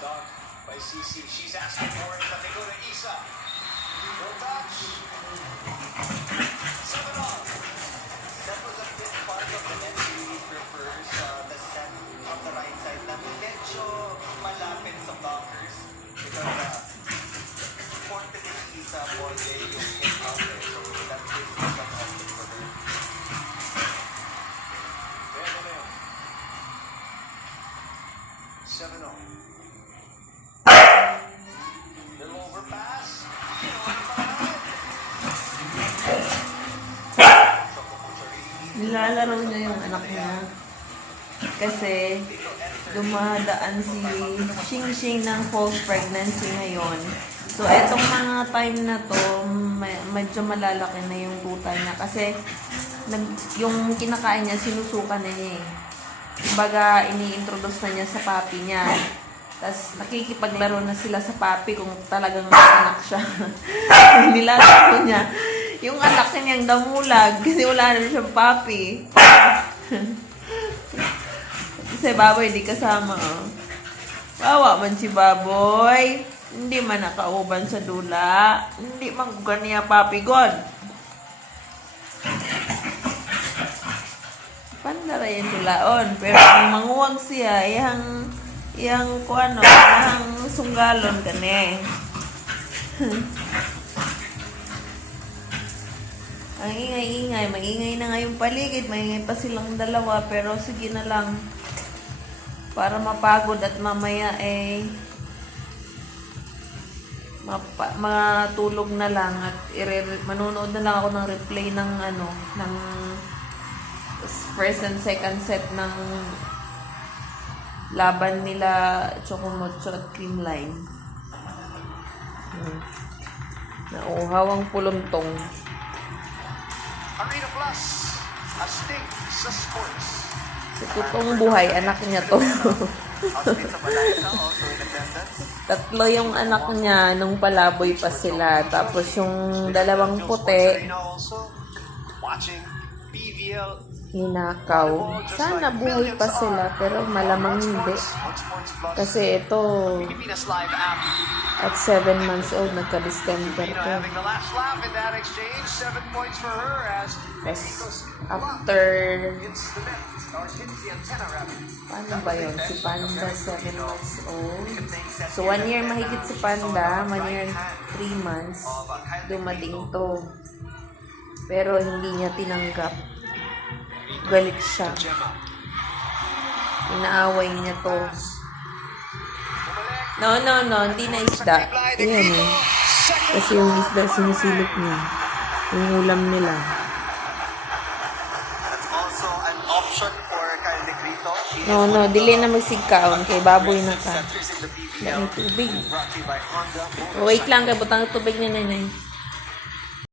Dog by CC. She's asking for it, but they go to Isa. No touch. 7 all. That was a big part of the net really prefers the set on the right side na medyo malapit sa blockers because importantly isa ball day yung hit out there, so that gives me some option for her. Kaya na yun. 7 all. Little overpass. Nilalaro niya yung anak niya. Kasi dumadaan si Xing ng false pregnancy ngayon. So, etong mga time na to, medyo malalaki na yung tuta niya. Kasi yung kinakain niya, sinusuka na niya eh. Kumbaga, ini-introduce na niya sa papi niya. Tapos, nakikipaglaro na sila sa papi kung talagang anak siya. Nilalaro niya. Yung anak niyang damulag kasi wala na siyang papi. Kasi baboy di kasama. Oh. Wawa man si baboy. Hindi man nakauban sa dula. Hindi man niya papi god. Pandara yung dulaon. Pero kung manguwag siya, yang kuano, yang sunggalon kani. Ang ingay-ingay, maingay na nga yung paligid, maingay pa silang dalawa, pero sige na lang. Para mapagod at mamaya matulog na lang at manonood na lang ako ng replay ng ng first and second set ng laban nila Chocomocho at Creamline. Nauhawang puluntong. Arena Plus, a stick sa sports. Sa totoong buhay, anak niya to. Tatlo yung anak niya nung palaboy pa sila. Tapos yung dalawang puti, ninakaw. Sana buhay pa sila, pero malamang hindi. Kasi ito, at 7 months old, nagka-distemper to. Yes. After, paano ba yun? Si Panda, 7 months old. So, 1 year mahigit si Panda, 1 year and 3 months, dumating to. Pero hindi niya tinanggap. Galit siya. Inaaway niya to. No, hindi na isda. Ayan eh. Kasi yung isda sinisilip niya. Yung ulam nila. That's also an option for Kyle Negrito. No, dili na magsigkaon kay baboy na ka. Dahil tubig. Wait lang, kay butang tubig ni nanay.